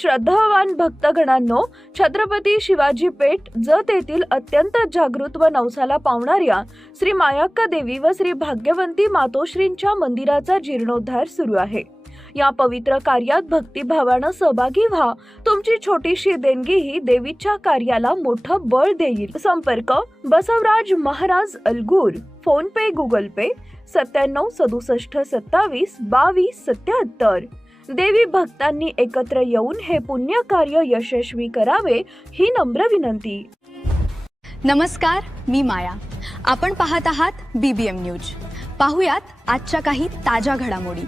श्रद्धावान भक्तगणांनो, छत्रपती शिवाजी पेठ जत येथील अत्यंत जागृत व नवसाला पावणाऱ्या श्री मायाक्का देवी व श्री भाग्यवंती मातोश्रींच्या मंदिराचा जीर्णोद्धार सुरू आहे। या पवित्र कार्यात भक्तिभावानं सहभागी व्हा। तुमची छोटीशी देणगी ही देवीच्या कार्याला मोठं बळ देईल। संपर्क बसवराज महाराज अलगूर, फोन पे गुगल पे 9767272277। देवी भक्तांनी एकत्र येऊन हे पुण्य कार्य यशस्वी करावे ही नम्र विनंती। नमस्कार, मी माया। आपण पाहत आहात BBM न्यूज। पाहुयात आजच्या काही ताज्या घडामोडी।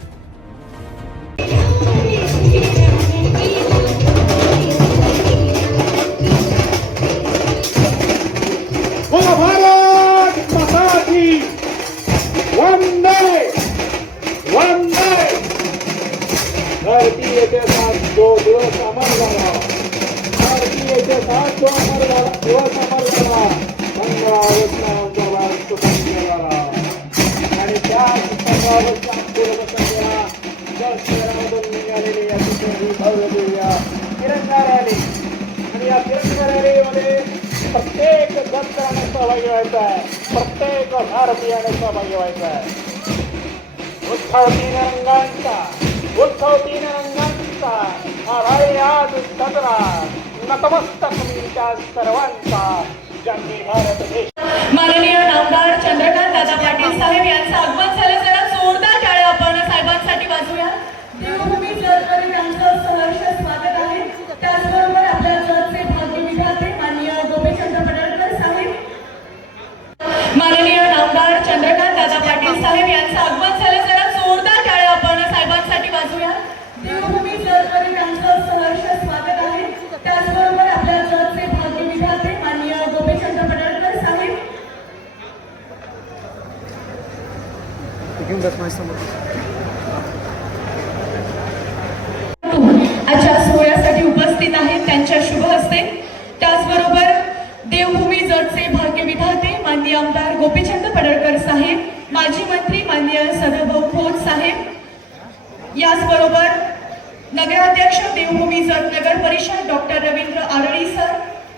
भारत माता की वंदे वंदे। भारतीय साथ जो दिवस अमर झाला, भारतीय साथ जो अमर झाला दिवस अमर झाला, पंधरावर्षांचा भारत स्वतंत्र झाला आणि त्या पंधरावर्षांत पूर्वसंध्येला जर शहरामधून निघालेली या ठिकाणी भव्य दिव्य तिरंगा रॅली आणि या तिरंगा रॅलीमध्ये प्रत्येक दत्ताने सहभागी व्हायचा आहे, प्रत्येक भारतीयाने सहभागी व्हायचा आहे। उत्सव तीन रंगांचा हा राही आज साजरा, नतमस्तक तुमच्या सर्वांचा जंगी भारत देश। माननीय आमदार चंद्रकांत दादा पाटील साहेब यांचं आगमन झालं। जरा जोरदार टाळ्या आपण साहेबांसाठी वाजवूया। देवभूमी जतमध्ये त्यांचं सहर्ष स्वागत आहे। त्याचबरोबर आपल्या जतचे भाग्य विधाते माननीय गोपीचंद पडळकर साहेब, माननीय आमदार चंद्रकांत दादा पाटील साहेब यांचं आगमन झालं। जरा जोरदार टाळ्या आपण साहेबांसाठी वाजवूया। देवभूमी जतमध्ये त्यांचं सहर्ष स्वागत आहे। त्याचबरोबर आपल्या जतचे भाग्य विधाते माननीय गोपीचंद पडळकर साहेब। आजच्या सोहळ्यासाठी उपस्थित आहेत त्यांच्या शुभ हस्ते। त्याचबरोबर देवभूमी जतचे भाग्य विधाते माननीय आमदार गोपीचंद पडळकर साहेब, माजी मंत्री माननीय सदाभाऊ खोत साहेब, याचबरोबर नगराध्यक्ष देवभूमी जत नगर परिषद डॉक्टर रवींद्र आरळी सर,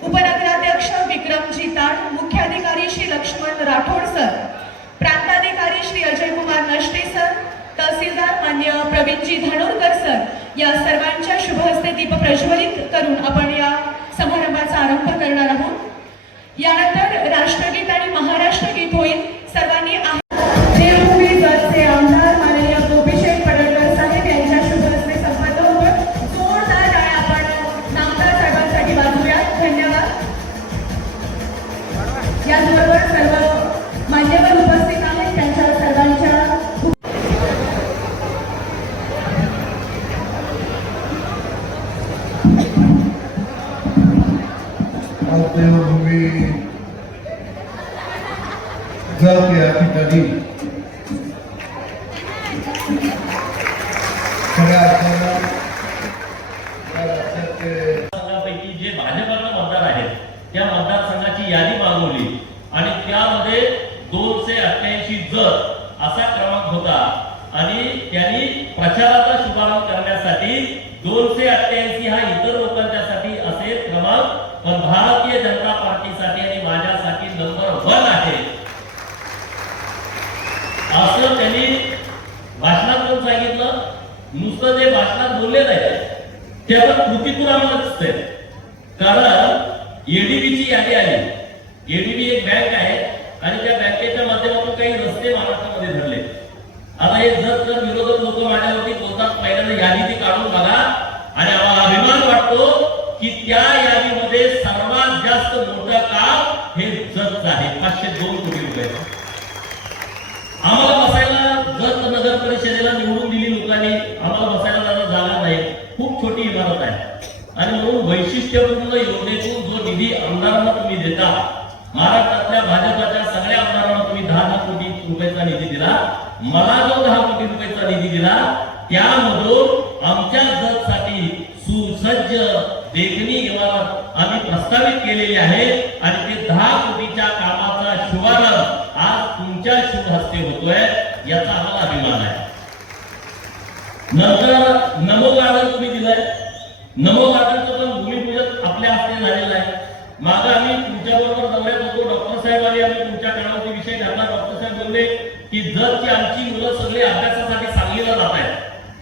उपनगराध्यक्ष विक्रमजी ताड, मुख्याधिकारी श्री लक्ष्मण राठोड सर, प्रांताधिकारी श्री अजय कुमार नष्टे सर, तहसीलदार माननीय प्रवीणजी धानोरकर सर, या सर्वांच्या शुभ हस्ते दीप प्रज्वलित करून आपण या समारंभाचा आरंभ करणार आहोत। यानंतर राष्ट्रगीत आणि महाराष्ट्र गीत होईल। सर्वांनी देवभूमी जतचे आमदार माननीय गोपीचंद पडळकर साहेब यांच्या शुभ हस्ते संपन्न होईल। जोरदार टाळ्या आपण नामदार साहेबांसाठी वाजवूया। धन्यवाद। याचबरोबर सर्व मान्यवर उपस्थित आहेत त्यांच्या सर्वांच्या देवभूमी जत या ठिकाणी संघापैकी जे भाजपला मतदार आहेत त्या मतदारसंघाची यादी मागवली आणि त्यामध्ये 288 जत असा क्रमांक होता आणि त्यांनी प्रचाराचा शुभारंभ करण्यासाठी 288 हा इतर लोकांच्यासाठी असे क्रमांक, पण भारतीय जनता पार्टीसाठी आणि माझ्यासाठी नंबर 1 आहे असं त्यांनी भाषणातून सांगितलं। नुसतं जे भाषणात बोलले नाही ते आपण कृतीतून आम्हाला दिसतंय। कारण एडीबीची यादी आली। एडीबी एक बँक आहे आणि त्या बँकेच्या माध्यमातून काही रस्ते महाराष्ट्रामध्ये धरले। आता हे जर विरोधक लोक माझ्यावरती बोलतात, पहिल्यांदा यादी ती काढून बघा आणि आम्हाला अभिमान वाटतो की त्या यादीमध्ये सर्वात जास्त मोठं काम हे जत आहे। 502 कोटी रुपये आम्हाला बसायला, जत नगर परिषदेला निवडून दिली लोकांनी, आम्हाला बसायला जागा नाही। खूप छोटी इमारत आहे आणि म्हणून वैशिष्ट्यपूर्ण योजनेतून जो निधी आमदारांना तुम्ही देता, महाराष्ट्रातल्या भाजपच्या सगळ्या आमदारांना तुम्ही 10 कोटी रुपयाचा निधी दिला, मला जो 10 कोटी रुपयाचा निधी दिला त्यामधून आमच्या जतसाठी सुसज्ज देखणी इमारत आम्ही प्रस्तावित केलेली आहे आणि ते 10 कोटीच्या कामाचा शुभारंभ आज तुमच्या शुभ हस्ते होतोय, याचा आम्हाला अभिमान आहे। नंतर नमो गार्डन तुम्ही दिलंय, नमो गार्डनचं पण भूमिपूजन आपल्या हस्ते झालेलं आहे. मागे आम्ही तुमच्याबरोबर दौऱ्यात होतो, डॉक्टर साहेबांनी आम्ही तुमच्या कानावरती विषय घातला. डॉक्टर साहेब बोलले की जरची आमची मुलं सगळे अभ्यासासाठी सांगलीला जात आहेत,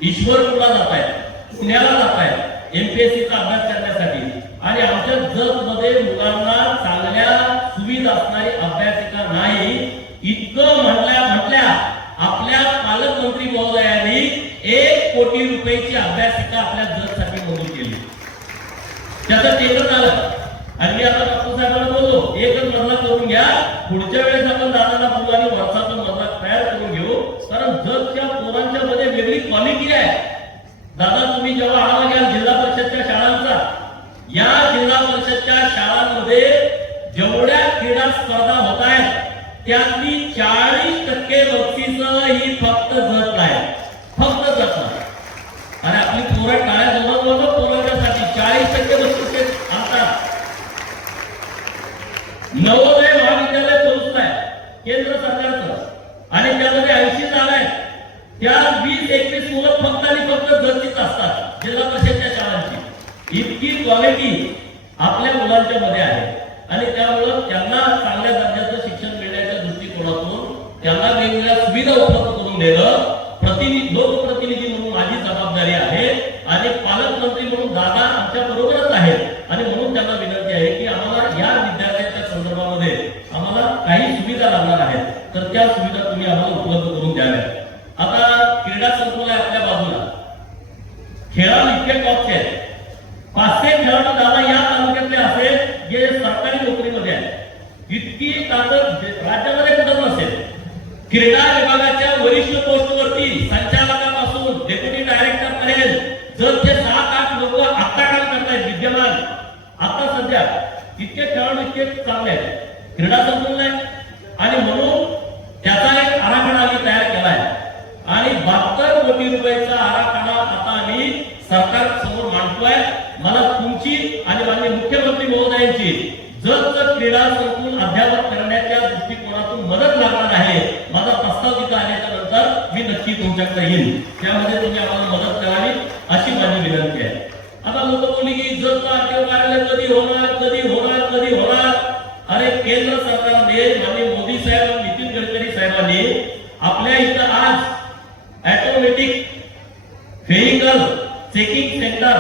ईश्वरपूरला जात आहेत, पुण्याला जात आहेत एमपीएससीचा अभ्यास करण्यासाठी, आणि आमच्या जतमध्ये मुलांना चांगल्या सुविधा असणारी अभ्यासिका नाही. इतकं म्हटल्या आपल्या पालकमंत्री महोदयांनी 1 कोटी रुपयाची अभ्यासिका आपल्या जतसाठी मंजूर केली. त्याचं टेंडर झालं आणि मी आता डॉक्टर साहेबांना बोललो, एकच मजला करून घ्या, पुढच्या वेळेस आपण दादांना बोलू आणि वर्षाचा मजला तयार करून घेऊ, कारण जतच्या पोरांच्या मध्ये वेगळी क्वालिटी आहे. दादा तुम्ही जेव्हा आढावा घ्याल जिल्हा परिषदच्या शाळांचा, या जिल्हा परिषदच्या शाळांमध्ये जेवढ्या क्रीडा स्पर्धा होत आहेत त्यातली 40% बक्षीस ही फक्त जत आहे, फक्त जत आहे. आणि आपली पोरं टाळ्या जवळ पोरांसाठी 40% बक्षीस आणतात. नवोदय महाविद्यालय संस्था आहे केंद्र सरकारचं, आणि त्यामध्ये 80 जागा आहेत. त्या 20-21 मुलं फक्त आणि फक्त जतचीच असतात जिल्हा परिषदच्या शाळांची. इतकी क्वालिटी आपल्या मुलांच्या मध्ये आहे, आणि त्यामुळं त्यांना चांगल्या दर्जाचं शिक्षण मिळण्याच्या दृष्टिकोनातून त्यांना वेगवेगळ्या सुविधा उपलब्ध करून देणं लोकप्रतिनिधी म्हणून माझी जबाबदारी आहे, आणि पालकमंत्री म्हणून दादा आमच्या बरोबरच आहेत. आणि म्हणून त्यांना विनंती आहे की आम्हाला या विद्यार्थ्यांच्या संदर्भामध्ये आम्हाला काही सुविधा लागणार आहेत, तर त्या सुविधा तुम्ही आम्हाला उपलब्ध करून द्याव्या. आता क्रीडा संकुल आहे आपल्या बाजूला, खेळाडू इतके टॉपचे आहेत. 500 खेळाडू दादा या तालुक्यातले असेल जे सरकारी नोकरीमध्ये आहेत. इतकी ताकद राज्यामध्ये कुठं नसेल. क्रीडा विभागाच्या वरिष्ठ पोस्टवरती संचालकापासून डेप्युटी डायरेक्टर पर्यंत जरचे 7-8 लोक आता काम करतायत विद्यमान. आता सध्या इतके खेळाडू इतके चांगले आहेत, क्रीडा संकुल आहे, आणि म्हणून त्याचा एक आराखडा आम्ही तयार केला आहे, आणि 72 कोटी रुपयाचा आराखडा आता आम्ही सरकार समोर मांडतोय. मला तुमची आणि माननीय मुख्यमंत्री महोदयांची जत क्रीडा संकुल अद्यावत करण्याच्या दृष्टिकोनातून मदत लागणार आहे. माझा प्रस्ताव तिथं आल्याच्या नंतर मी नक्की तुमच्याकडे येईल, त्यामध्ये तुम्ही आम्हाला मदत करावी अशी माझी विनंती आहे. आता लोक बोलली की जत आरटीओ कार्यालय कधी होणार कधी होणार कधी होणार. अरे केंद्र सरकारने माननीय मोदी साहेब आणि नितीन गडकरी साहेबांनी आपल्या इथं आज ऑटोमॅटिक व्हेइकल चेकिंग सेंटर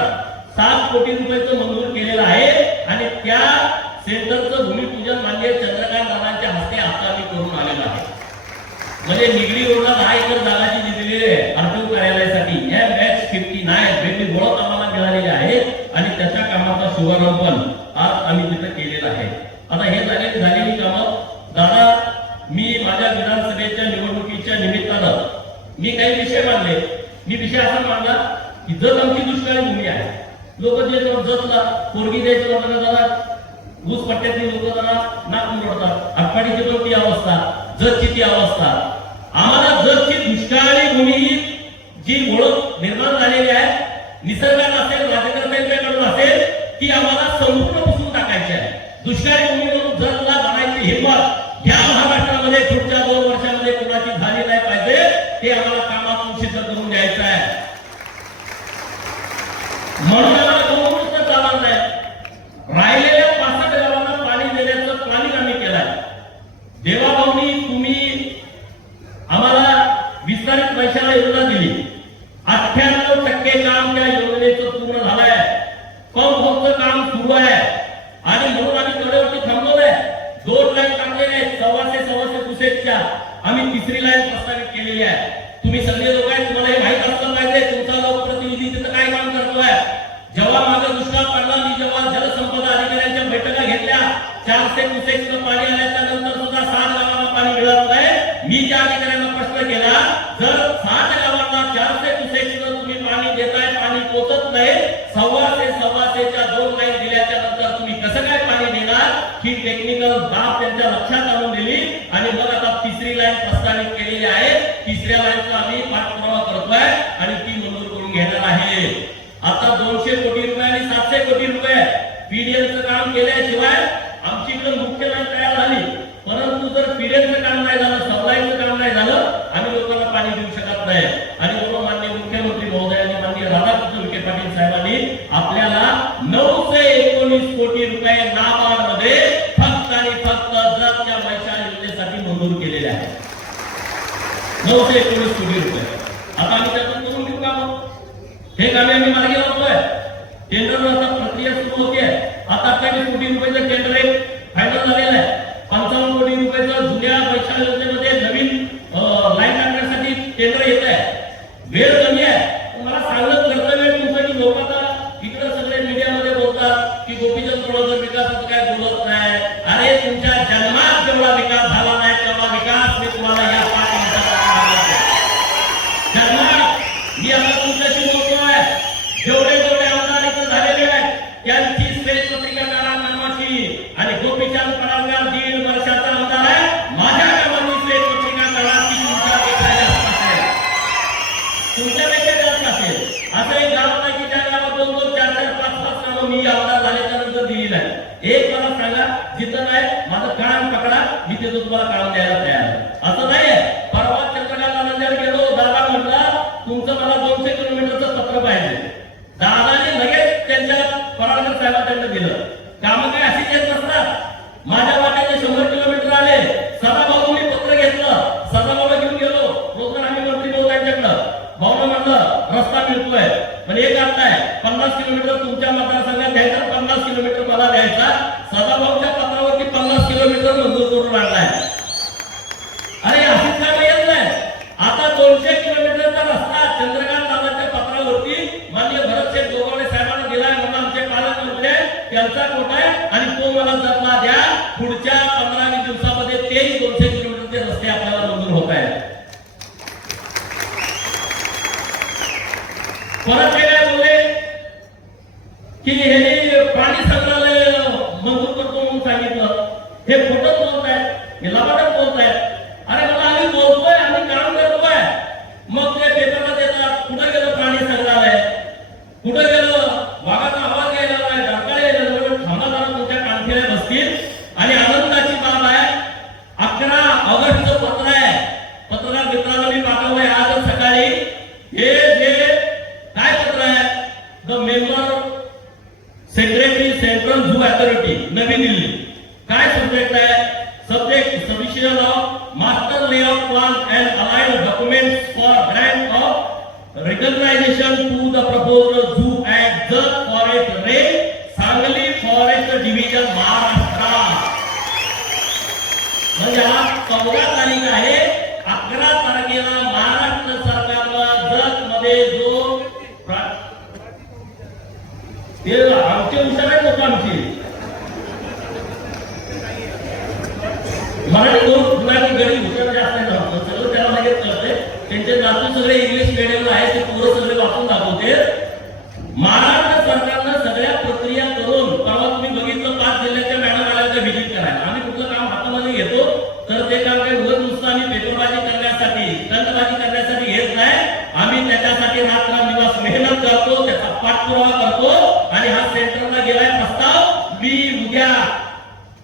7 कोटी रुपयाचं मंजूर केलेलं आहे, आणि त्या सेंटरचं भूमिपूजन माननीय चंद्रकांत दादांच्या हस्ते आता आम्ही करून आलेलं आहे. म्हणजे निगडी रोडला 10 एकर जागा जी दिलेली आहे आरटीओ कार्यालयासाठी MH59 वेगळी ओळख आम्हाला मिळालेली आहे, आणि त्याच्या कामाचा शुभारंभ पण आज आम्ही तिथं केलेला आहे. आता हे झालेली कामं दादा, मी माझ्या विधानसभेच्या निवडणुकीच्या निमित्तानं मी काही विषय मांडले. मी विषय असा मांडला की जत आमची दुष्काळी भूमी आहे. लोक जे जतला पोरगी द्यायचं लोकांना जातात, ऊस पट्ट्यातली लोक जातात, नाक मोडतात. आटपाडीची पण ती अवस्था, जतची ती अवस्था. आम्हाला जतची दुष्काळी भूमी जी ओळख निर्माण झालेली आहे, निसर्गात असेल राजकारण्यांकडून असेल, ती आम्हाला संपूर्ण पुसून टाकायची आहे. दुष्काळी भूमी म्हणून जतला बनायची हिंमत या महाराष्ट्रामध्ये पुढच्या 2 वर्षामध्ये कोणाची झाली नाही पाहिजे. ते आम्हाला कामातून सिद्ध करून द्यायचं आहे. म्हणून आम्हाला दोन चालणार नाही. राहिलेल्या 65 गावांना पाणी देण्याचं प्लॅनिंग आम्ही केलंय. देवाभाऊनी तुम्ही आम्हाला विस्तारित पैशाला योजना दिली. 98% काम त्या योजनेचं पूर्ण झालंय. पंपचं काम सुरू आहे, आणि म्हणून आम्ही कडेवरती थांबलोय. 2 लाईन टाकलेल्या आहेत 125 कुसेटच्या. आम्ही 3री लाईन प्रस्तावित केलेली आहे. तुम्ही सगळे लोक आहेत, तुम्हाला हे माहित असलं पाहिजे तुमचा लोकप्रतिनिधी तिथं काय काम करतोय. जेव्हा मागे दुष्काळ पडला, मी जेव्हा जलसंपदा अधिकाऱ्यांच्या बैठका घेतल्या, 400 कुसेटचं पाणी आल्याच्या नंतर सुद्धा 7 गावांना पाणी मिळत नाही. मी त्या अधिकाऱ्यांना प्रश्न केला, जर 7 गावांना 400 कुसेटचं तुम्ही पाणी देताय, पाणी पोहोचत नाही, 125च्या 2 लाईन दिल्याच्या नंतर तुम्ही कसं काय पाणी देणार, ही टेक्निकल बाब त्यांच्या लक्षात आणून दिली. आणि मग आता 3री लाईन प्रस्तावित केलेली आहे. 3ऱ्या लाईनचा आम्ही पाठपुरावा करतोय, आणि ती मंजूर करून घेणार आहे. आता 200 कोटी रुपये आणि 700 कोटी रुपये पीडीएलचं काम केल्याशिवाय आमची इकडे मुख्य लाईन तयार झाली. परंतु जर पीडीएलचं काम नाही झालं, सबलाईनचं काम नाही झालं, आम्ही लोकांना पाणी देऊ शकत नाही. आणि म्हणून माननीय मुख्यमंत्री महोदयांनी, माननीय राधाकृष्ण विखे पाटील साहेबांनी आपल्या 919 कोटी रुपये. आता आम्ही त्यातून करून घेऊ काम. हे कामे आम्ही मार्गी लावतोय. टेंडर आता प्रक्रिया सुरू होते. आता 28 कोटी रुपयाचं टेंडर फायनल झालेलं आहे. 55 कोटी रुपयाचं जुन्या पैसा योजनेमध्ये नवीन लाईन टाकण्यासाठी टेंडर येत आहे. वेळ कमी आहे. मला सांगत कर्तव्य तुमचं की लोक आता इकडे सगळे मीडियामध्ये बोलतात की गोपीचंद पडळकर विकासाचं काय बोलत नाही. अरे तुमच्या जन्मात जेवढा विकास झाला नाही तेवढा विकास मी तुम्हाला या 5 वर्षात जन्मात मी आता तुमच्याशी बोलतोय. जेवढे आमदार इथं झालेले आहेत त्यांची श्रेष्ठ पत्रिका करा कामाची. आणि गोपीचंद पडळकर 1.5 वर्षाचा आमदार आहे. माझ्या कामाची श्रेष्ठ पत्रिका करा ती तुमच्यापेक्षा जास्त असेल. तुमच्यापेक्षा जास्त असेल. असं एक गाव नाही की त्या गावात 2-2, 4-4, 5-5 कामं मी आमदार झाल्याच्या नंतर दिली नाही. एक मला सांगा जिथं नाही माझं कान पकडा मी ते तुम्हाला काम द्यायला तयार आहे. असं नाहीये. परवा चंद्रकांत आनंदवर गेलो. दादा म्हटला तुमचं मला 200 किलोमीटरचं पत्र पाहिजे. दादाने लगेच त्यांच्या पडळकर साहेबांना दिलं. कामं काय अशीच येत नसतात. माझ्या वाट्याने 100 किलोमीटर आले. सदाभाऊ मी पत्र घेतलं. सदाभाऊला घेऊन गेलो. रोजगार आम्ही मंत्री भाऊ त्यांच्याकडं. भाऊला म्हणलं रस्ता मिळतोय पण एक अर्थ आहे 50 किलोमीटर तुमच्या मतदारसंघात घ्यायचा, 50 किलोमीटर मला द्यायचा. सदाभाऊच्या पत्रावरती 50 किलोमीटर मंजूर करून आणलाय. अरे अशीच कामं येत नाही. आता 200 किलोमीटरचा रस्ता चंद्रकांत दादाच्या पत्रावरती माननीय भरतशेठ गोगावले साहेबांना दिलाय. म्हणून आमचे पालकमंत्री त्यांचा कोटा आहे आणि तो मला जपला द्या. पुढच्या 15-20 दिवसामध्ये तेही 200 किलोमीटरचे रस्ते आपल्याला मंजूर होत आहेत. परत हे काय बोलले की हे प्राणी संग्रहालय मंजूर करतो म्हणून सांगितलं. हे खोटं बोलत आहेत. हे लबाडच बोलत आहेत. अरे मला आम्ही बोलतोय आम्ही काम करतोय. मग ते पेपरला देतात कुठं गेलं प्राणी संग्रहालय, कुठं गेलं वाघाचा आवाज यायला नाही, डरकाळे यायला नाही. थांबा जरा तुमच्या कानठिळ्या बसतील. आणि आनंदाची बाब आहे 11 ऑगस्टचं पत्र आहे. पत्रकार मित्रांना मी पाठवलंय आज सकाळी. हे जे काय पत्र आहे the member secretary central zoo authority Navi Delhi. काय सब्जेक्ट आहे? Subject submission of master layout plan and allied documents for grant of recognition to the proposed zoo at Jath forest range Sangli forest division Maharashtra. म्हणजे आज 14 तारीख आहे. 11 तारखेला महाराष्ट्र सरकारला जत मध्ये जो ते आमचे विचार आहेत लोक आमची मराठी दोन गरीब हुशार जास्त नाही. सगळं त्याला लगेच कळते. त्यांचे नातू सगळे इंग्लिश मिडियमला आहे. ते पोरं सगळे वाचून दाखवते. महाराष्ट्र सरकारनं सगळ्या प्रक्रिया करून परवा तुम्ही बघितलं 5 जिल्ह्याच्या मॅडम आल्याच्या व्हिजिट करायला. आम्ही कुठलं काम हातामध्ये घेतो तर ते काम काही उगत नुसतं आम्ही पेपरबाजी करण्यासाठी तंत्रबाजी करण्यासाठी घेत नाही. आम्ही त्याच्यासाठी रात्रंदिवस मेहनत करतो. त्याचा पाठपुरावा करतो. आणि हा सेंटरला गेलाय प्रस्ताव. मी उद्या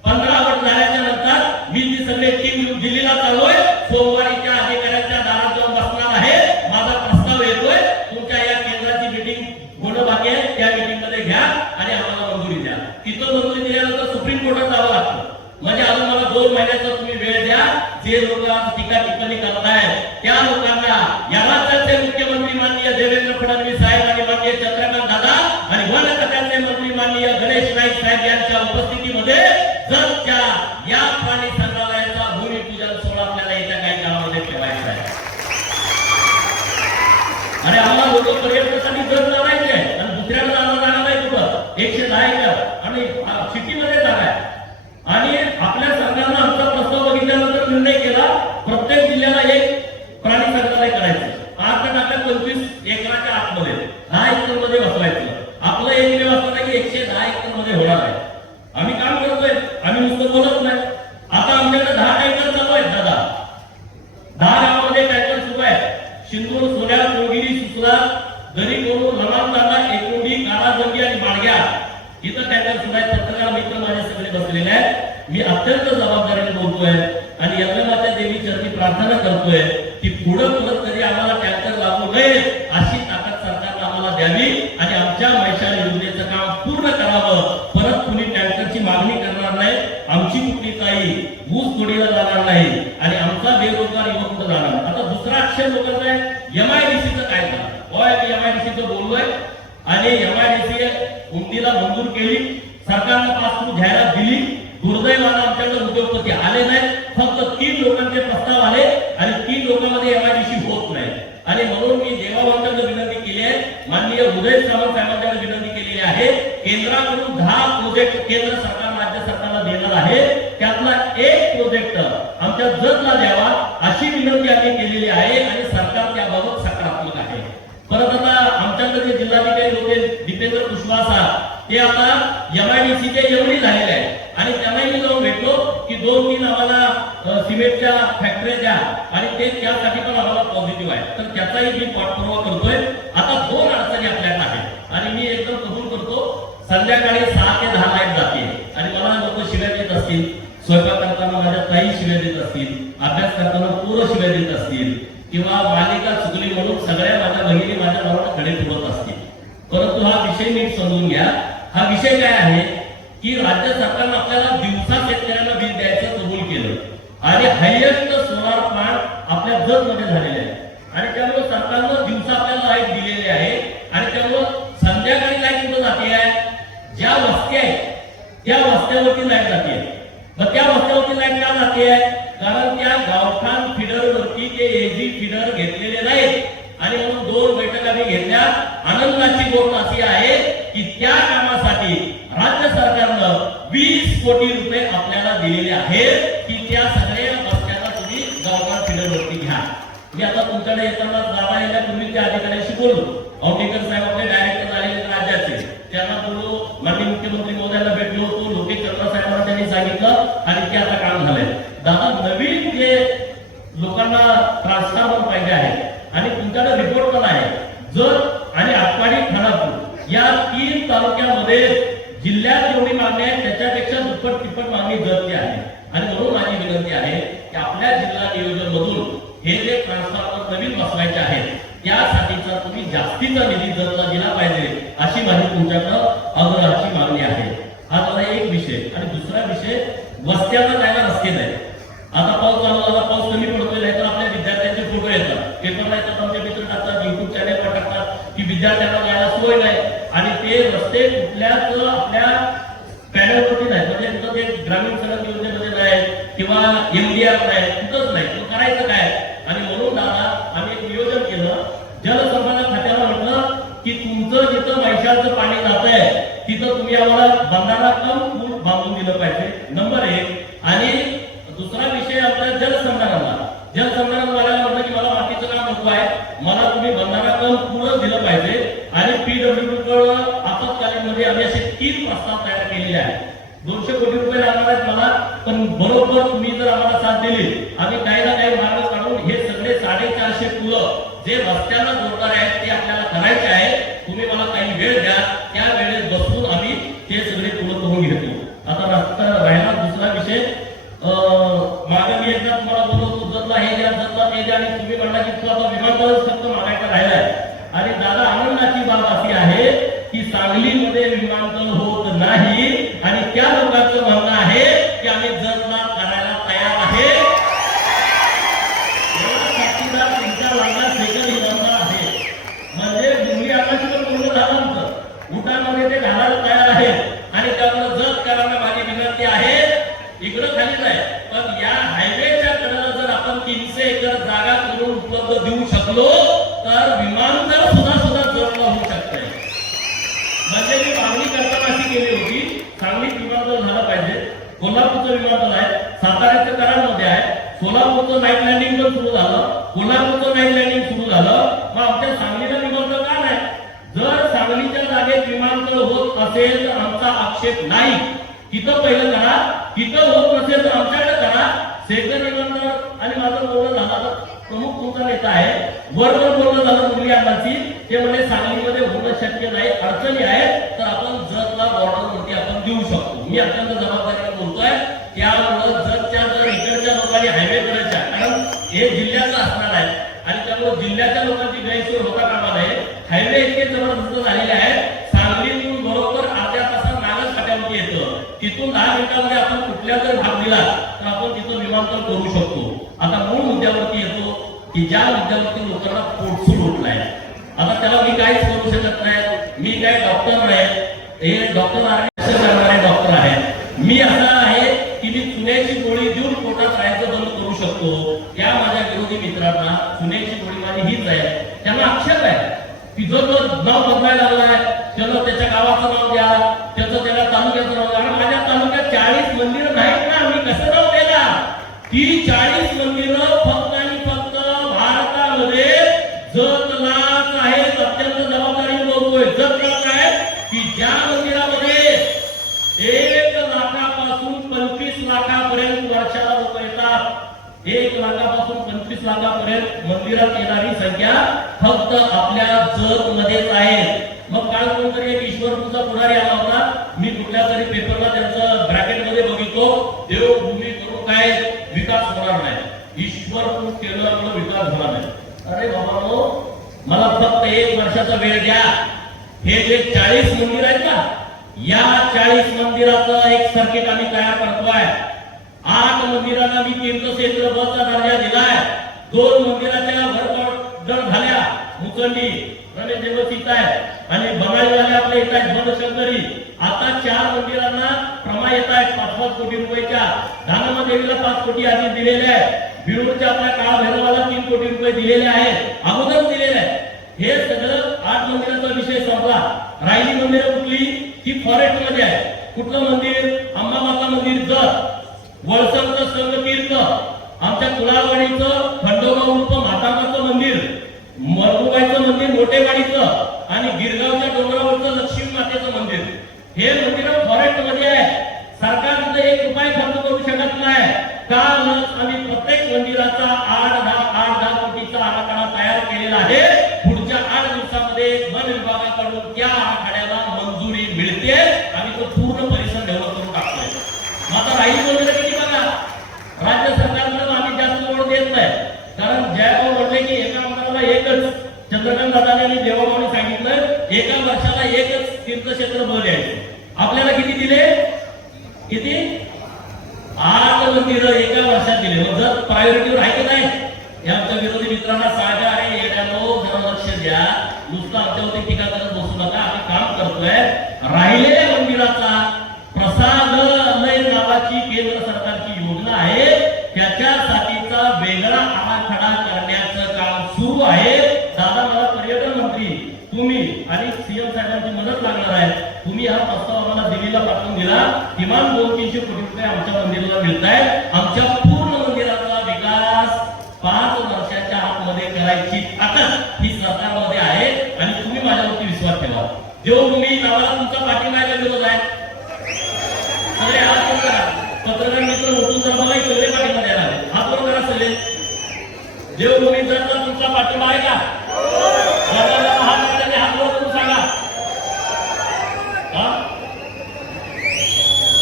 15 वर्ष झाल्याच्या नंतर मी ती सगळे टीम दिल्लीला चाललोय. सोमवारीच्या अधिकाऱ्यांच्या दारात जाऊन बसणार आहे. माझा प्रस्ताव येतोय. तुमच्या या केंद्राची मीटिंग होणं बाकी आहे. त्या मीटिंग मध्ये घ्या आणि आम्हाला मंजुरी द्या. तिथं मंजुरी दिल्यानंतर सुप्रीम कोर्टात जावं लागतं. म्हणजे अजून मला 2 महिन्याचा तुम्ही वेळ द्या. जे लोक टीका टिप्पणी करताय त्या लोकांना या राज्याचे मुख्यमंत्री माननीय देवेंद्र फडणवीस साहेब आणि माननीय चंद्रकांत दादा आणि वन खात्याचे मंत्री माननीय गणेश नाईक साहेब यांच्या उपस्थितीमध्ये जतच्या या प्राणी संग्रहालयाचा भूमिपूजन सोहळा आपल्याला येत्या काही काळामध्ये ठेवायचा आहे. आणि आम्हाला लोक पर्यटनासाठी जत लावायचे आणि दुसऱ्याला जागा नाही. कुठं 110 एकर आणि सिटीमध्ये जागा आहे. आणि आपल्या सरकारनं आमचा प्रस्ताव बघितल्यानंतर निर्णय केला प्रत्येक जिल्ह्याला एक प्राणी संग्रहालय करायचं. 25 एकराच्या आतमध्ये 10 एकर मध्ये बसवायचं. आपलं एकमेव असतं की 110 एकर मध्ये होणार आहे. आम्ही काम करतोय. आम्ही नुसतं बोलत नाही. आता आमच्याकडे 10 टँकर चालू आहेत दादा. 10 गावामध्ये टँकर सुरू आहे. शिंदूर, सोन्या, कोगिरी, सुसला, दरी, कोरू, लमानतांना, एकुंडी, काराजंगी आणि माडग्या इथं टँकर सुरू आहेत. पत्रकार मित्र माझे सगळे बसलेले आहेत. मी अत्यंत जबाबदारीने बोलतोय आणि यज्ञमाता देवी चरणी प्रार्थना करतोय की पुढे परत कधी आम्हाला टँकर लागू नये अशी ताकद सरकारने आम्हाला द्यावी आणि आमच्या मैशाल योजनेचं काम पूर्ण करावं. परत कुणी टँकरची मागणी करणार नाही. आमची कुठली काही ऊस तोडीला जाणार नाही आणि आमचा बेरोजगार युवक कुठे जाणार. आता दुसरा उंदीला मंजूर केली, सरकारनं पासबुक घ्यायला दिली. दुर्दैवानं आमच्याकडे उद्योगपती आले नाही. फक्त 3 लोकांचे प्रस्ताव आले आणि 3 लोकांमध्ये MIDC होत नाही. आणि म्हणून मी देवाबांकडे विनंती केली आहे, माननीय उदय सामंत साहेबांकडे विनंती केलेली आहे, केंद्राकडून 10 प्रोजेक्ट केंद्र सरकार राज्य सरकारला देणार आहे, त्यातला एक प्रोजेक्ट आमच्या जतला द्यावा अशी विनंती आम्ही केलेली आहे आणि सरकार त्याबाबत सकारात्मक आहे. परत आता आमच्याकडे जे जिल्हाधिकारी होते दीपेंद्र कुशवाहा, ते आता MIDC चे एवढी झालेले आहे आणि त्यांना मी जाऊन भेटलो की 2-3 आम्हाला सिमेंटच्या फॅक्टऱ्या द्या आणि ते त्यासाठी पण आम्हाला पॉझिटिव्ह आहे. तर त्याचाही मी पाठपुरावा करतोय. आता 2 अडचणी आपल्याला आहेत आणि मी एकदम कबूल करतो, संध्याकाळी 6 ते 10 लाईट जाते आणि मला लोक शिव्या देत असतील, स्वयंपाक करताना माझ्या ताई शिव्या देत असतील, अभ्यास करताना पोरं शिव्या देत असतील किंवा मालिका चुकली म्हणून सगळ्या माझ्या बहिणी माझ्या नावाला कडे ठेवत असतील. परंतु हा विषय नीट समजून घ्या. हा विषय काय आहे की राज्य सरकारनं आपल्याला दिवसा शेतकऱ्यांना वीज द्यायचं कबूल केलं आणि हायएस्ट सोलार प्लांट आपल्या जतमध्ये झालेले आहे आणि त्यामुळे सरकारनं दिवसा आपल्याला लाईट दिलेली आहे आणि त्यामुळे संध्याकाळी लाईट कुठं जाते आहे, ज्या वस्त्या आहेत त्या वस्त्यावरती लाईट जाते. मग त्या वस्त्यावरती लाईट का जाते आहे, कारण त्या गावठाण फिडरवरती ते एजी फिडर घेतलेले नाहीत आणि म्हणून 2 बैठका मी घेतल्या. आनंदाची गोष्ट अशी आहे की त्या कामासाठी राज्य सरकारनं 20 कोटी रुपये आपल्याला दिलेले आहेत की त्या सगळ्या वस्त्यांना तुम्ही गावठाण फिडरवरती घ्या. मी आता तुमच्याकडे येताना जाता येण्यापूर्वी त्या अधिकाऱ्यांशी बोललो. औटेकर साहेब आपले डायरेक्टर झालेले राज्याचे, त्यांना बोललो, माननीय मुख्यमंत्री महोदयांना भेटलो होतो, लोकेश चंद्र साहेबांना त्यांनी सांगितलं आणि ते आता काम झालंय. दादा नवीन जे लोकांना ट्रान्सफॉर्मर पाहिजे आहे आणि तुमच्याकडे रिपोर्ट पण आहे. जर आणि आटपाडी खानापूर या 3 तालुक्यामध्ये जिल्ह्यात जेवढी मागणी आहे त्याच्यापेक्षा दुप्पट तिप्पट मागणी जतची आहे आणि म्हणून माझी विनंती आहे की आपल्या जिल्हा नियोजन मधून हे जे ट्रान्सफॉर्मर नवीन बसवायचे आहेत त्यासाठीचा तुम्ही जास्तीचा निधी जतला दिला पाहिजे अशी माझी तुमच्याकडे आग्रहाची मागणी आहे. हा झाला एक विषय. आणि दुसरा विषय, वस्त्यांना जायला रस्ते नाही. आता पाऊस चालू झाला, पाऊस कमी पडतोय नाही तर आपल्या विद्यार्थ्यांचे फोटो येतात, पेपरला येतात, आमच्या मित्र टाकतात, युट्यूब चॅनलवर टाकतात की विद्यार्थ्यांना जायला सोय नाही आणि ते रस्ते कुठल्याच आपल्या पॅनलवरती नाही, म्हणजे तिथं ते ग्रामीण सडक योजनेमध्ये नाही किंवा MDR नाही, कुठंच नाही. तो करायचं काय? आणि म्हणून दादा आम्ही एक नियोजन केलं, जलसंपदा खात्याला म्हटलं की तुमचं जिथं मैशाचं पाणी जातंय तिथं तुम्ही आम्हाला बंधारा कम पूल बांधून दिलं पाहिजे, नंबर 1. आणि दुसरा विषय आपला जलसंधारणाला. जलसंधारणवाल्याला म्हटलं की मला बाकीचं काम नको आहे, मला तुम्ही बंधारा कम पूर्ण दिलं पाहिजे आणि PWD कडे आपत्कालीन मध्ये आम्ही असे 3 प्रस्ताव तयार केलेले आहेत. 200 कोटी रुपये लागणार आहेत मला, पण बरोबर तुम्ही जर आम्हाला साथ दिली आम्ही काही ना काही मार्ग काढून हे सगळे 450 पुलं जे रस्त्याला जोडणार आहेत ते आपल्याला करायचे आहे. तुम्ही मला काही वेळ द्या, त्या वेळेत बसून आम्ही ते सगळे पुलं करून घेतो. आता रस्ता राहिला दुसरा विषय, मागे मी एकदा तुम्हाला बोललो जतला हे द्या, जतला ते द्या आणि तुम्ही म्हणला की तू आता विमानतळच फक्त मागायचा राहिलाय. आणि दादा आनंदाची बाब अशी आहे की सांगलीमध्ये विमानतळ होत नाही आणि त्या लोकांचं म्हणणं आहे की आम्ही जतला करायला तयार आहे. तुमच्या लग्नात सेकंड विमानतळ आहे म्हणजे मुंबई आकाशी पण पूर्ण झालं आमचं, उठामध्ये ते घालायला तयार आहे आणि त्यामुळे जत करायला माझी विनंती आहे. इकडं खालीच आहे पण या हायवेच्या कडेला जर आपण 300 एकर जागा करून उपलब्ध देऊ शकलो तर विमानतळ सुद्धा जवळ होऊ शकते. म्हणजे मी मागणी करताना अशी केली होती, सांगलीत विमानतळ झालं पाहिजे, कोल्हापूरचं विमानतळ आहे, साताऱ्याचं कराडमध्ये आहे, सोलापूरचं नाईट लँडिंग पण सुरू झालं, कोल्हापूरचं नाईट लँडिंग सुरू झालं, मग आमच्या सांगलीला विमानतळ का नाही? जर सांगलीच्या जागेत विमानतळ होत असेल तर आमचा आक्षेप नाही. तिथं पहिलं करा, तिथं होत नसेल तर आमच्याकडे करा. सेकंड विमानतळ आणि माझं बोलणं झालं, प्रमुख तुमचा नेता आहे, वरवर बोलणं झालं मुरली अण्णांची, ते म्हणजे सांगलीमध्ये होणं शक्य नाही, अडचणी आहेत तर आपण जतला बॉर्डरवरती आपण देऊ शकतो. मी अत्यंत जबाबदारीने बोलतोय. त्यामुळे जतच्या जर इकडच्या लोकांनी हायवे करायच्या, कारण हे जिल्ह्याचं असणार आहे आणि त्यामुळे जिल्ह्याच्या लोकांची गैरसोय होता कामा नये. हायवे इतके जबरदस्त झालेले आहेत, सांगलीतून बरोबर अर्ध्या तासात नागल फाट्यावरती येतं, तिथून 10 मिनिटांमध्ये आपण कुठल्या जर भाग दिला तर आपण तिथं विमानतळ करू शकतो. आता मूळ मुद्द्यावरती येतो की ज्या मुद्द्यावरती लोकांना पोटसूड होत नाही. आता त्याला मी काहीच करू शकत नाही, मी काय डॉक्टर नाही, हे डॉक्टर करणारे डॉक्टर आहेत. मी असा आहे की मी चुन्याची गोळी देऊन पोटात राहायचं बंद करू शकतो. त्या माझ्या विरोधी मित्रांना चुन्याची गोळी माझी हीच आहे, त्यांना आक्षेप आहे की जो नाव बदलायला लागलाय त्याला त्याच्या गावाचं नाव द्या, त्याला तालुक्याचं नाव द्या. माझ्या तालुक्यात 40 मंदिरं नाहीत ना, मी कसं नाव द्यायला? ती 40 मंदिरं फक्त आणि फक्त भारतामध्ये जतलाच आहेत. अत्यंत जबाबदारीने बोलतोय. जतलाच आहे की ज्या मंदिरामध्ये 1 लाखापासून 25 लाखापर्यंत वर्षाला लोक येतात. 1 लाखापासून 25 लाखापर्यंत मंदिरात येणारी संख्या फक्त आपल्या जत मध्येच आहे. मग काल कोणतरी एक ईश्वरपूरचा पुढारी आला होता. मी कुठल्या तरी पेपरला त्यांचं ब्रॅकेट मध्ये बघितलो, देवभूमी करून काय विकास होणार नाही, ईश्वरपूर केल्यामुळे विकास होणार नाही. अरे बाबा, मला फक्त 1 वर्षाचा वेळ द्या. हे जे 40 मंदिर आहेत ना, या 40 मंदिराचं एक सर्किट आम्ही तयार करतोय. 8 मंदिरांना मी तीर्थक्षेत्र बसचा दर्जा दिलाय. 2 मंदिराच्या भरपड झाल्या, मुचंडी रमेश देवस्थित आहे आणि बंगालीवाले आपले येत आहेत बनशंकरी. आता 4 मंदिरांना प्रमा येत आहेत 5-5 कोटी रुपयाच्या. धानमा देवीला 5 कोटी आधी दिलेले आहे. बिरूरच्या आपल्या काळ भैरवाला 3 कोटी रुपये दिलेले आहेत, अगोदर दिलेले आहे. हे सगळं 8 मंदिराचा विषय संपला. राहिली मंदिरं कुठली? ती फॉरेस्ट मध्ये आहे. कुठलं मंदिर? अंबामाता मंदिर जत, वळसंत संगतीर्थ, आमच्या कुलाळवाडीचं खंडोबा उर्फ मातामाचं मंदिर, मरगुबाईचं मंदिर मोठेवाडीचं आणि गिरगावच्या डोंगरावरचं लक्ष्मी मातेचं मंदिर. हे मंदिर फॉरेस्ट मध्ये आहे. सरकार तिथे 1 रुपया खर्च करू शकत नाही. काल आम्ही प्रत्येक मंदिराचा 8-10 कोटीचा आराखडा तयार केलेला आहे. पुढच्या 8 दिवसामध्ये वन विभागाकडून त्या आराखड्याला मंजुरी मिळते आणि तो पूर्ण परिसर डेव्हलप करून टाकतोय. आता राहिली मंदिरं किती बघा. राज्य सरकारकडून आम्ही जास्त लोड देत नाही, कारण जयभाऊ म्हणले की एका मंदिराला एकच. चंद्रकांत दादाने आणि देवाभाऊने सांगितलं 1 वर्षाला एकच तीर्थक्षेत्र बळ द्यायचं. आपल्याला किती दिले? किती? 8 मंदिरं 1 वर्षात दिले. मग जर प्रायोरिटीवर आहे की नाही? हे आमच्या विरोधी मित्रांना सांगा, अरे येण्यानो जरा लक्ष द्या, नुसतं आमच्यावरती टीका करत बसू नका. आम्ही काम करतोय. राहिलेल्या मंदिराचा प्रसादालय नावाची केंद्र सरकारची योजना आहे, त्याच्यासाठीचा वेगळा आराखडा करण्याचं काम सुरू आहे. दादा, मला पर्यटन मंत्री तुम्ही आणि सीएम साहेबांची मदत लागणार आहे. तुम्ही हा प्रस्ताव आम्हाला दिल्लीला पाठवून दिला. किमान 200-300 कोटी रुपये आमच्या मंदिराला मिळत आहेत. आमच्या पूर्ण मंदिराचा विकास 5 वर्षाच्या आतमध्ये करायची ताकद ही सरकारमध्ये आहे आणि तुम्ही माझ्यावरती विश्वास ठेवा. देवभूमी नावाला तुमचा पाठिंबा विरोध आहे. सगळे हात वर करा. पत्रकार मित्र उठून जर मला सगळे पाठिंबा द्यायला हात वर करा. सगळे देवभूमीचा तुमचा पाठिंबा आहे का? हात काढायचे, हात वर करून सांगा.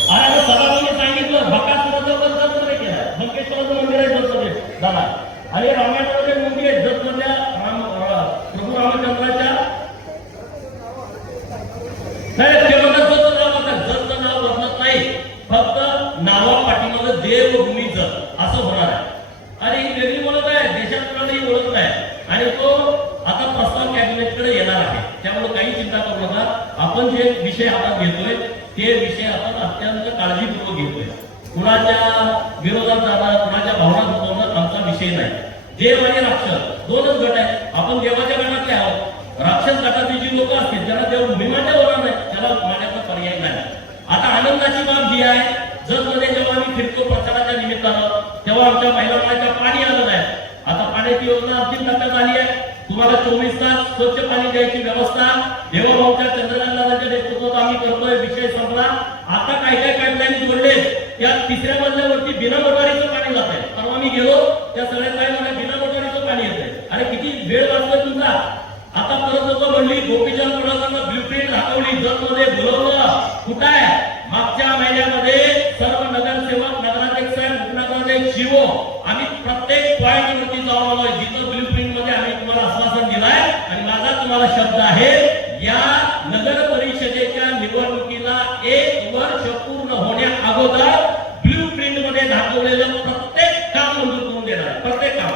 अरे सभापतीने सांगितलं भकासुराचं बंद नाही केलं. भंकेश्वराचं मंदिर आहे जत दादा, आणि रामायणामध्ये मंदिर आहे जत मधल्या प्रभू रामचंद्राच्या जतचं नाव बदलत नाही, फक्त नावा पाठीमागं देवभूमी जत असं होणार आहे. आणि ही वेगळी ओळख आहे, देशात कोणालाही ओळख नाही. आणि तो आता प्रस्ताव कॅबिनेटकडे येणार आहे. त्यामुळे काही चिंता करू नका. आपण जे विषय हातात घेतोय ते विषय आपण अत्यंत काळजीपूर्वक घेतोय. कुणाच्या विरोधात जाणार, कुणाच्या भावना दुखवणं आमचा विषय नाही. देव आणि राक्षस 2च गट आहेत. आपण देवाच्या गटातले आहोत. राक्षस गटातली जी लोक असतील त्यांना देव भूमिमान्य होणार नाही, त्याला माझ्याकडे पर्याय नाही. आता आनंदाची बाब जी आहे, जतमध्ये जेव्हा आम्ही फिरतो प्रचाराच्या निमित्तानं, तेव्हा आमच्या महिलांना पाणी आलं नाही. आता पाण्याची योजना अंतिम टप्प्यात आली आहे. तुम्हाला 24 तास स्वच्छ पाणी द्यायची व्यवस्था देवाभाऊच्या चंद्रकांत दादाच्या नेतृत्वात आम्ही करतोय. विषय संपला. आता काय पाईपलाईन जोडले, त्या 3ऱ्या मजल्यावरती बिना मोटारीचं पाणी जात आहे. परवा मी गेलो, त्या सगळ्या काय मला बिना मोटारीचं पाणी येत आहे. अरे किती वेळ वाचतोय तुमचा. आता परत लोक म्हणली गोपीचंद पडळकरांना ब्ल्यूप्रिंट दाखवली, जतमध्ये बोलवलं. कुठं आहे? मागच्या महिन्यामध्ये सर्व नगरसेवक, नगराध्यक्ष, उपनगराध्यक्ष, शिवो आम्ही प्रत्येक पॉईंटवरती जाऊन आलोय जिथं ब्ल्यूप्रिंट मध्ये आम्ही तुम्हाला आश्वासन दिलाय. आणि माझा तुम्हाला शब्द आहे, या नगर परिषदेच्या निवडणुकीला 1 वर्ष पूर्ण होण्या अगोदर ब्ल्यूप्रिंट मध्ये दाखवलेलं प्रत्येक काम मंजूर करून देणार. प्रत्येक काम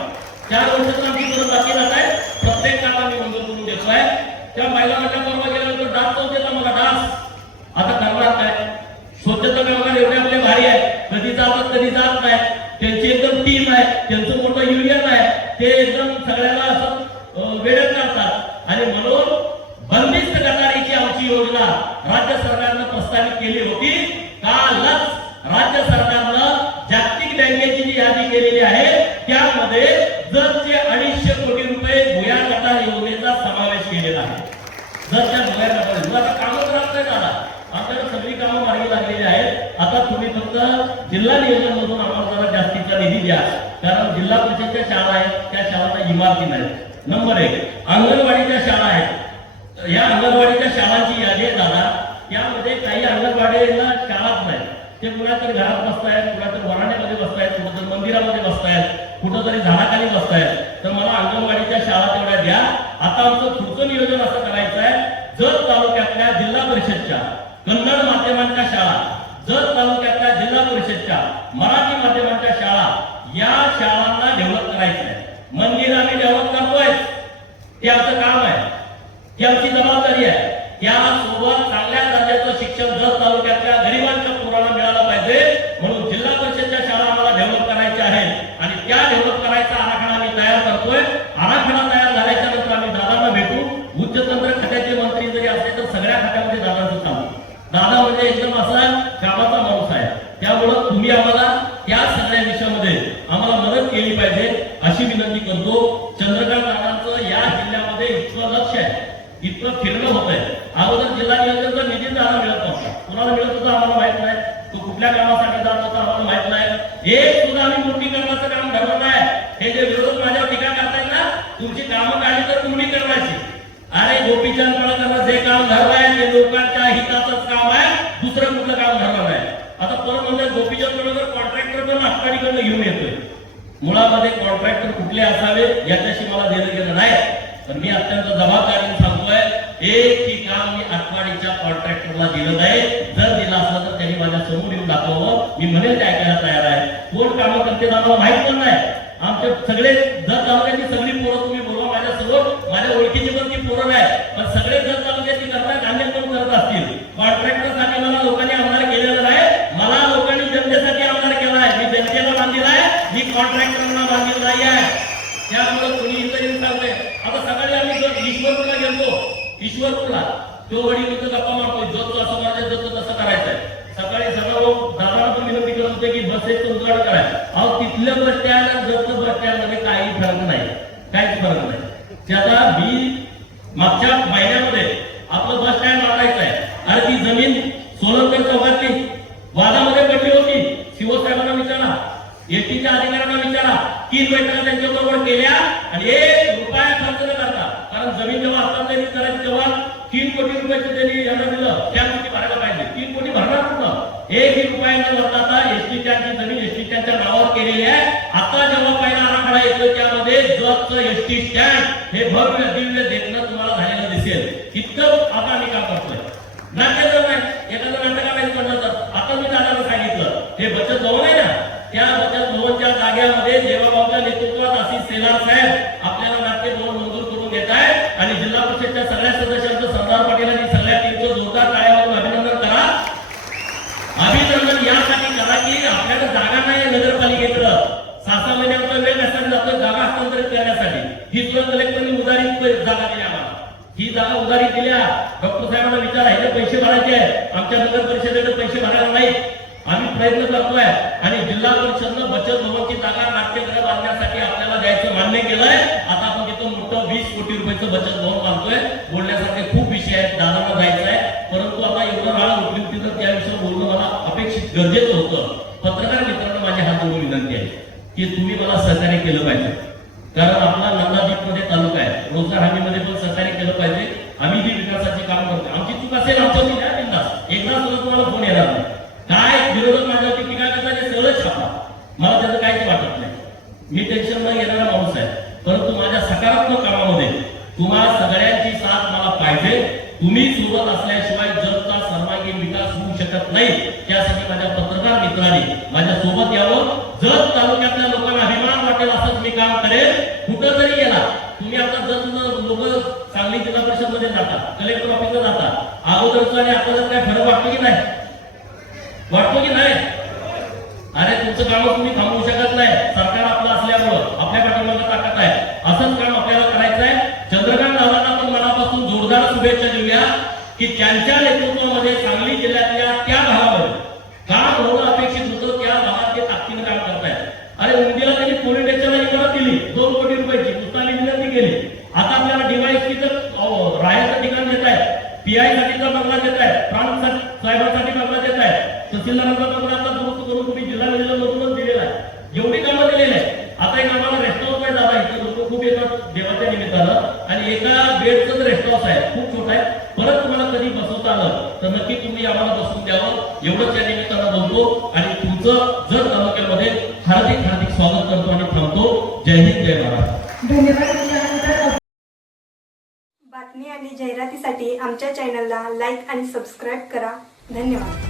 4 वर्षाचं आमची परत बाकी राहत आहे. प्रत्येक काम आम्ही मंजूर करून देतोय. त्या महिला गटात परवा गेल्यानंतर डास चौक देता मला डास त्यांचं मोठं युनियन आहे, ते एकदम सगळ्यांना असं वेळेत करतात आणि म्हणून बंदिस्त गटारीची आमची योजना राज्य सरकारनं प्रस्तावित केली होती. कालच राज्य सरकारनं जागतिक बँकेची जी यादी केलेली आहे त्यामध्ये जतचे 250 कोटी रुपये भुया गटार योजनेचा समावेश केलेला आहे. जतच्या भुया गटार आता कामं करत नाही झाला, आपल्याला सगळी कामं मार्गी लागलेली आहेत. आता तुम्ही फक्त जिल्हा नियोजन मधून आम्हाला जरा जास्तीचा निधी द्या, कारण जिल्हा परिषदच्या शाळा आहेत त्या शाळांना इमारती नाहीत. नंबर 1 अंगणवाडीच्या शाळा आहेत. या अंगणवाडीच्या शाळांची यादी आहे दादा, त्यामध्ये काही अंगणवाडीला शाळाच नाही. ते कुणातरी घरात बसतायत, कुणातरी वराण्यामध्ये बसतायत, कुठंतरी मंदिरामध्ये बसतायत, कुठंतरी झाडाखाली बसतायत. तर मला अंगणवाडीच्या शाळा तेवढ्या द्या. आता आमचं पुढचं नियोजन असं करायचं आहे, जत तालुक्यातल्या जिल्हा परिषदच्या कन्नड माध्यमांच्या शाळा, जत तालुक्यातल्या जिल्हा परिषदच्या मराठी माध्यमांच्या शाळा, या शाळांना डेव्हलप करायचं आहे. मंदिर आम्ही डेव्हलप करतोय, ते आमचं काम आहे, ही आमची जबाबदारी आहे. त्यासोबत चांगल्या दर्जाचं शिक्षण जत तालुक्यातल्या गरिबांच्या पोरांना मिळालं पाहिजे, म्हणून जिल्हा परिषदच्या शाळा आम्हाला डेव्हलप करायच्या आहेत आणि त्या डेव्हलप करायचा आराखडा आम्ही तयार करतोय. आराखडा तयार झाल्याच्या नंतर आम्ही दादांना भेटू. उच्चतंत्र खात्याचे मंत्री जरी असले तर सगळ्या खात्यामध्ये दादांचं काम. दादा म्हणजे एकदम असा कामाचा माणूस आहे, त्यामुळं तुम्ही आम्हाला त्या सगळ्या विषयामध्ये आम्हाला मदत केली पाहिजे अशी विनंती करतो. चंद्रकांत दादांचं या जिल्ह्यामध्ये इतकं लक्ष आहे, इतकं फिरणं होत आहे. अगोदर जिल्हा नियोजनचा निधी दादा मिळत नव्हता, कुणाला मिळत होता आम्हाला माहित नाही, तो कुठल्या कामासाठी जात होता आम्हाला माहित नाही. एक सुद्धा आम्ही मोठीकरणाचं काम ठरवलं नाही. हे जे विरोध माझ्यावर टीका करतायत ना, तुमची कामं काढली तर तुम्ही करवायची. अरे गोपीचंद पडळकरला जे काम धरलंय ते लोकांच्या हिताचंच काम आहे, दुसरं कुठलं काम धरलं नाही. आता परत म्हणजे गोपीचंद पडळकर कॉन्ट्रॅक्टर पण आटपाडीकडनं घेऊन येतोय. मुळामध्ये कॉन्ट्रॅक्टर कुठले असावे याच्याशी मला देणं गेलं नाही, पण मी अत्यंत जबाबदारीने सांगतोय, एक ही काम मी आटपाडीच्या कॉन्ट्रॅक्टरला दिलं नाही. जर दिलं असलं तर त्यांनी माझ्या समोर येऊन दाखवावं, मी म्हणेल ते ऐकायला तयार आहे. कोण कामं करते आम्हाला माहित पण नाही. आमचे सगळे जत तालुक्याची सगळी पोरं तुम्ही बोलवा माझ्यासमोर, माझ्या ओळखीची पण ती पोरं आहे, पण सगळे जत तालुक्याची करतात, अन्य कोण करत असतील. कॉन्ट्रॅक्टरसाठी मला लोकांनी आमदार केलेलं नाही, मला लोकांनी जनतेसाठी आमदार केला आहे. मी जनतेला बांधलेला आहे, मी कॉन्ट्रॅक्टरला बांधलेलं नाही आहे. त्यामुळे कोणी इथं येऊन सांगतोय. आता सकाळी आम्ही ईश्वरपूरला गेलो, ईश्वरपूरला तो वडील इथं गप्पा मारतोय, जत असं करायचं, जत तसं करायचंय. सकाळी सगळं दादाला पण विनंती करत होते की बसेचं उद्घाटन करायचं. अहो तिथलं बस स्टँड आणि जत बस स्टँड मध्ये काही फरक नाही, काहीच फरक नाही. त्याचा मी मागच्या महिन्यामध्ये आपलं बस स्टँड मारायचं आहे आणि ती जमीन सोलंकर चौकातली वादामध्ये पडली होती. शिवसाहेबांना विचारा, एसटीच्या अधिकाऱ्यांना विचारा, 3 बैठका त्यांच्याबरोबर केल्या आणि 1 रुपया खर्च न करता, कारण जमीन जेव्हा हस्तांतरित करायची तेव्हा 3 कोटी रुपयाचं त्यांनी यांना दिलं, त्या गोष्टी भरायला पाहिजे. 3 कोटी भरणार कुठं? 1 रुपया न भरता एसटीच्या जमीन एसटीच्या नावावर केलेली आहे. आता जेव्हा पहिला आराखडा येतो त्यामध्ये जतचं एसटी स्टँड हे भव्य दिव्य देखणं तुम्हाला झालेलं दिसेल. इतकं आता आम्ही काम करतोय. नाट्य जर नाही एखादं नाटक करायचं म्हणलं तर आता मी दादाला सांगितलं, हे बचत भवन आहे ना, त्या बचत भवनच्या जागेमध्ये देवाभाऊच्या नेतृत्वात आशिष सेलार साहेब आपल्याला नाट्य भवन मंजूर करून घेत आहेत आणि जिल्हा परिषदच्या सगळ्या सदस्यांचं सरदार पाटील आणि सगळ्या टीमचं जोरदार टाळ्यावरून अभिनंदन करा. अभिनंदन यासाठी करा की आपल्याला जागा नाही नगरपालिकेकडं, 6-6 महिन्याचा वेळ कशासाठी जातो जागा हस्तांतरित करण्यासाठी. ही तुला कलेक्टरने उधारीत जागा दिली आम्हाला, ही जागा उधारीत दिल्या. डॉक्टर साहेबांना विचारा, हे पैसे भरायचे आहेत, आमच्या नगर परिषदेने पैसे भरायला नाहीत. आम्ही प्रयत्न करतोय आणि जिल्हा परिषदनं बचत भवनची जागा नाट्यगृह बांधण्यासाठी आपल्याला द्यायचं मान्य केलंय. आता आपण तिथं मोठं 20 कोटी रुपयाचं बचत भवन बांधतोय. बोलण्यासारखे खूप विषय आहेत, दादांना जायचं आहे, परंतु आता एवढं वेळा उठली होती तर त्या विषयावर बोलणं मला अपेक्षित गरजेचं होतं. पत्रकार मित्रांनो माझी हात जोडून विनंती आहे की तुम्ही मला सहकार्य केलं पाहिजे, कारण आपला नंदादीपमध्ये तालुका आहे, रोजगार हमीमध्ये पण सहकार्य केलं पाहिजे. आम्ही जी विकासाची काम करतो, आमची चूक असेल आमच्यावरती द्या बिनधास्त, एकदा सुद्धा तुम्हाला फोन येणार नाही. काय विरोधक माझ्यावरती टीका करतात ते सगळं छापा, मला त्याचं काहीच वाटत नाही. मी टेन्शन न घेणारा माणूस आहे, परंतु माझ्या सकारात्मक कामामध्ये तुम्हाला सगळ्यांची साथ मला पाहिजे. तुम्ही सोबत असल्याशिवाय जगचा सर्वांगीण विकास होऊ शकत नाही. त्यासाठी माझ्या पत्रकार मित्रांनी माझ्या सोबत यावं. जत तालुक्यातल्या लोकांना अभिमान वाटेल असंच मी काम करेल. कुठं जरी गेला तुम्ही, आता जत लोक सांगली जिल्हा परिषद मध्ये जातात, कलेक्टर ऑफिसला जातात, अगोदरचं आणि आता काय फरक वाटतो की नाही? वाटतो की नाही? अरे तुमचं काम तुम्ही थांबवू शकत नाही, सरकार आपलं असल्यामुळे. असंच काम आपल्याला करायचं आहे. चंद्रकांत दादांना पण मनापासून जोरदार शुभेच्छा देऊया की त्यांच्या नेतृत्वामध्ये सांगली जिल्ह्यातल्या त्या भागामध्ये काम होणं अपेक्षित होतं, त्या भागात ते ताकदीनं काम करतायत. आणि उंदीला त्यांनी पोलीस स्टेशनला इमारत दिली 2 कोटी रुपयाची, नुसतानी विनंती केली. आता आपल्याला डीवायएसपीचं राहायचं ठिकाण देत आहेत, पीआय साठीचा बंगला देत आहेत, प्रांत साहेबांसाठी बंगला देत आहेत, तहसीलदारांचा बंगला आता दुरुस्त करून तुम्ही जिल्हा मधूनच दिलेला आहे. एवढी कामं दिलेली आहे. आता एक आम्हाला रेस्ट हाऊस आहे दादा, इथे लोक खूप येतात देवाच्या निमित्तानं आणि एका बेडचं रेस्ट हाऊस आहे, खूप छोटा आहे. परत तुम्हाला कधी बसवता आलं तर नक्की तुम्ही आम्हाला बसवून द्यावं एवढंच या निमित्तानं बोलतो आणि तुमचं जर तालुक्यामध्ये हार्दिक हार्दिक स्वागत करतो आणि थांबतो. जय हिंद, जय महाराष्ट्र. धन्यवाद. बातमी आणि जाहिरातीसाठी आमच्या चॅनलला लाईक आणि सबस्क्राईब करा. धन्यवाद.